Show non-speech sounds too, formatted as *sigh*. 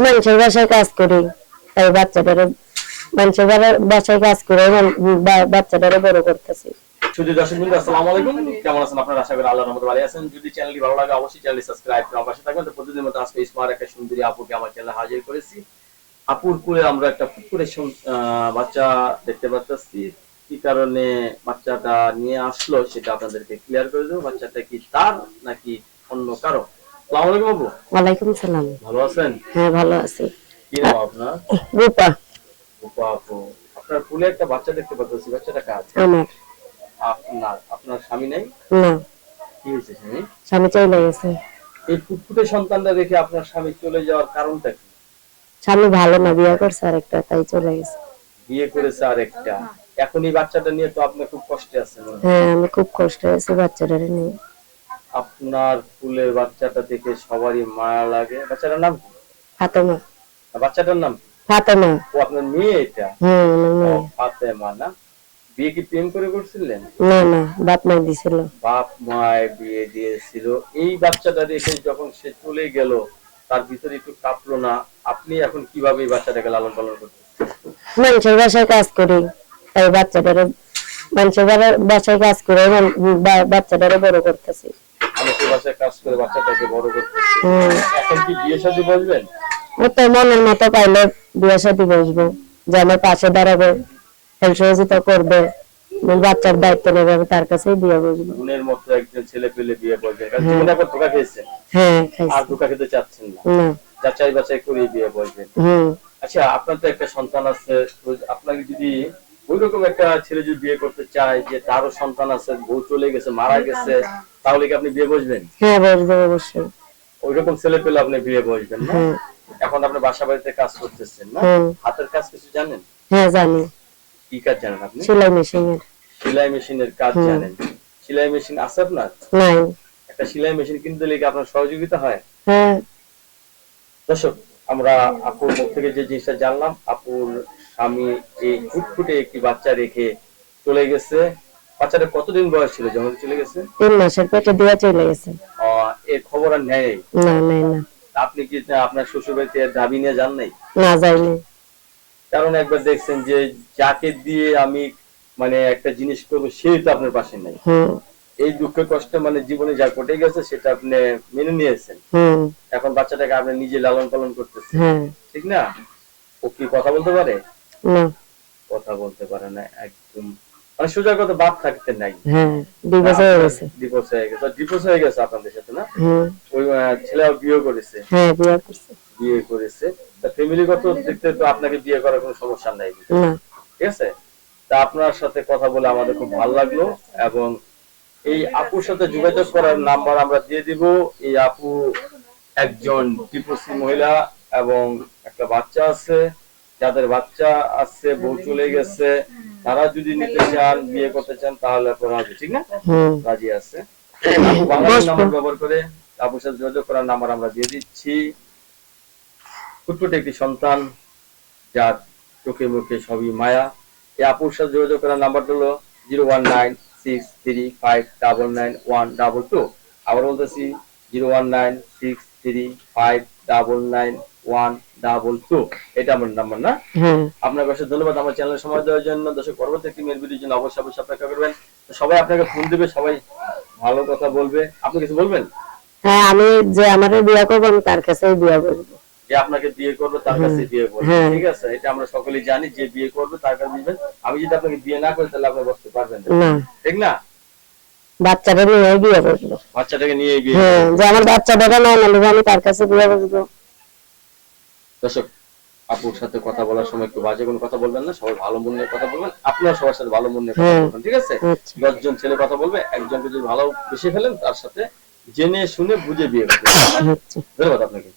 মানুষের বাসায় কাজ করি, তাই বাচ্চাটারে মানুষের বাসায় কাজ করে এবং বা- বাচ্চাটারে বড় করতেছি। দর্শক বিন্দু, আসসালামু আলাইকুম। কেমন আছেন আপনারা? আশা করি আল্লাহর রহমতে ভালো আছেন। যদি চ্যানেলটি ভালো লাগে, অবশ্যই চ্যানেলটি সাবস্ক্রাইব করে পাশে থাকবেন। তো প্রতিদিন মতো আজকে একটা সুন্দরী আপুকে আমার চ্যানেলে হাজির করেছি। আপুর কোলে আমরা একটা পুকুরে বাচ্চা দেখতে পাচ্ছি কি কারণে বাচ্চাটা নিয়ে আসলো সেটা আপনাদেরকে ক্লিয়ার করে দেবো। বাচ্চাটা কি তার নাকি অন্য কারও? ওয়ালাইকুম সালাম। ভালো আছেন? হ্যাঁ ভালো আছি। কি নাম আপনার? রূপা। রূপা আপু আপনার কোলে একটা বাচ্চা দেখতে পাচ্ছি। বাচ্চাটা কার? আমার। আপনার আপনার স্বামী নাই? না। কি হয়েছে স্বামী? স্বামী চলে গেছে। এই ফুটফুটে সন্তানটা রেখে আপনার স্বামী চলে যাওয়ার কারণটা কি? স্বামী ভালো না বিয়ে করছে আরেকটা তাই চলে গেছে। বিয়ে করেছে আর একটা এখন এই বাচ্চাটা নিয়ে তো আপনি খুব কষ্টে আছেন। হ্যাঁ আমি খুব কষ্ট হয়েছে বাচ্চাটারে নিয়ে। আপনার ফুলের বাচ্চাটা দেখে সবারই মায়া লাগে। বাচ্চাটার নাম কি? ফাতেমা। বাচ্চাটার নাম ফাতেমা। ও আপনার মেয়ে এটা? হ্যাঁ ও, মেয়ে। ফাতেমা না? বিয়ে কি প্রেম করে করছিলেন? না না বাপ মা দিছিল। বাপ মায় বিয়ে দিয়েছিল। এই বাচ্চাটা রেখে যখন সে চলে গেল তার ভিতরে একটু কাঁপলো না। আপনি এখন কীভাবে এই বাচ্চাটাকে লালন পালন করতেন মানুষের বাসায় কাজ করি তাই বাচ্চাটারে মানুষের বাসায় কাজ করে বাচ্চাটারে বড় করতেছি। মানুষের বাসায় কাজ করে বাচ্চাটাকে বড় করতেছে। এখন কি বিয়ে শাদী বসবেন? তো মনের মতো পাইলে বিয়ে বসবো যে আমার পাশে দাঁড়াবে হেল্প সহযোগিতা করবে বাচ্চার দায়িত্ব নেবে আমি তার কাছেই বিয়ে বসবো। গুণের মতো একজন ছেলে পেলে বিয়ে করবেন কারণ জীবনে একবার ধোকা খেয়েছেন হ্যাঁ আর ধোকা খেতে চাচ্ছেন না। যাচাই বাছাই করে বিয়ে বসবেন। হুম। আচ্ছা আপনার তো একটা সন্তান আছে। আপনাকে যদি ওই রকম একটা ছেলে যদি বিয়ে করতে চায় যে তারও সন্তান আছে বউ চলে গেছে মারা গেছে তাহলে কি আপনি বিয়ে বসবেন? হ্যাঁ বসবো অবশ্যই। ওই রকম ছেলে পেলে আপনি বিয়ে বসবেন না? হ্যাঁ। এখন আপনি বাসা বাড়িতে কাজ করতেছেন না? হাতের কাজ কিছু জানেন? হ্যাঁ জানি। কি কাজ জানেন আপনি? সেলাই মেশিনের। সেলাই মেশিনের কাজ জানেন। সেলাই মেশিন আছে আপনার? নাই। একটা সেলাই মেশিন কিনতে লেগে আপনার সহযোগিতা হয়? হ্যাঁ। দর্শক আমরা আপুর মুখ থেকে যে জিনিসটা জানলাম আপুর স্বামী এই ফুটফুটে একটি বাচ্চা রেখে চলে গেছে। বাচ্চাটা কতদিন বয়স ছিল? যখন চলে গেছে? তিন মাসের পেটে দিয়ে চলে গেছে। এর খবর আর নেই? না নাই না। আপনি কি আপনার শ্বশুর বাড়িতে দাবি নিয়ে যান নাই? না যাইনি। কারণ একবার দেখছেন যে যাকে দিয়ে আমি মানে একটা জিনিস করব সেই তো আপনার পাশে নাই। এই দুঃখ কষ্ট মানে জীবনে যা ঘটে গেছে সেটা আপনি মেনে নিয়েছেন। এখন বাচ্চাটাকে আপনি নিজে লালন পালন করতেছেন। হ্যাঁ। ঠিক না? ও কি কথা বলতে পারে? কথা বলতে পারে না একদম। মানে সোজা কথা বাপ থাকতে নাই। হ্যাঁ ডিভোর্স হয়ে গেছে। ডিভোর্স হয়ে গেছে। ডিভোর্স হয়ে গেছে আপনাদের সাথে না? ওই ছেলে বিয়ে করেছে। হ্যাঁ বিয়ে করছে। বিয়ে করেছে। তা ফ্যামিলিগত দেখতে তো আপনাকে বিয়ে করার কোনো সমস্যা নাই। ঠিক আছে? তা আপনার সাথে কথা বলে আমাদের খুব ভালো লাগল এবং এই আপুর সাথে যোগাযোগ করার নাম্বার আমরা দিয়ে দিব। এই আপু একজন টিপসি মহিলা এবং একটা বাচ্চা আছে। যাদের বাচ্চা আছে বউ চলে গেছে তারা যদি নিতে চান বিয়ে করতে চান তাহলে আপনারা রাজি ঠিক না? রাজি আছে। *coughs* বাংলাদেশ নাম্বার ব্যবহার করে আপুর সাথে যোগাযোগ করার নাম্বার আমরা দিয়ে দিচ্ছি। ফুটফুটে একটি সন্তান যার চোখে মুখে সবই মায়া। এই আপুর সাথে যোগাযোগ করার নাম্বারটা হলো zero one nine six three five double nine one double two. আবার বলতেছি zero one nine six three five double nine one double two এটা আমার নাম্বার না। হ্যাঁ। আপনার কাছে ধন্যবাদ আমার চ্যানেলে সময় দেওয়ার জন্য। দর্শক পরবর্তী একটি মেয়ের ভিডিওর জন্য অবশ্যই অবশ্যই অপেক্ষা করবেন। সবাই আপনাকে ফোন দেবে সবাই ভালো কথা বলবে। আপনি কিছু বলবেন? হ্যাঁ আমি যে আমার বিয়ে করব আমি তার কাছেই বিয়ে বসবো যে আপনাকে বিয়ে করবে তার কাছে বিয়ে করবে। হ্যাঁ। ঠিক আছে? এটা আমরা সকলেই জানি যে বিয়ে করবে তার কাছে দিবেন। আমি যদি আপনাকে বিয়ে না করি তাহলে আপনি বসতে পারবেন না। ঠিক না? বাচ্চাটা নিয়ে বিয়ে বসবো বাচ্চাটাকে নিয়ে বিয়ে হ্যাঁ করবে। যে আমার বাচ্চাটা না আমি তার কাছে বিয়ে বসবো দর্শক আপুর সাথে কথা বলার সময় একটু বাজে কোনো কথা বলবেন না সবাই ভালো মন নিয়ে কথা বলবেন আপনার সবার সাথে ভালো মন নিয়ে কথা হ্যাঁ। বলবেন ঠিক আছে? আচ্ছা। দশজন ছেলে কথা বলবে একজনকে যদি ভালো বেশি ফেলেন তার সাথে জেনে শুনে বুঝে বিয়ে করবেন আচ্ছা। ধন্যবাদ আপনাকে।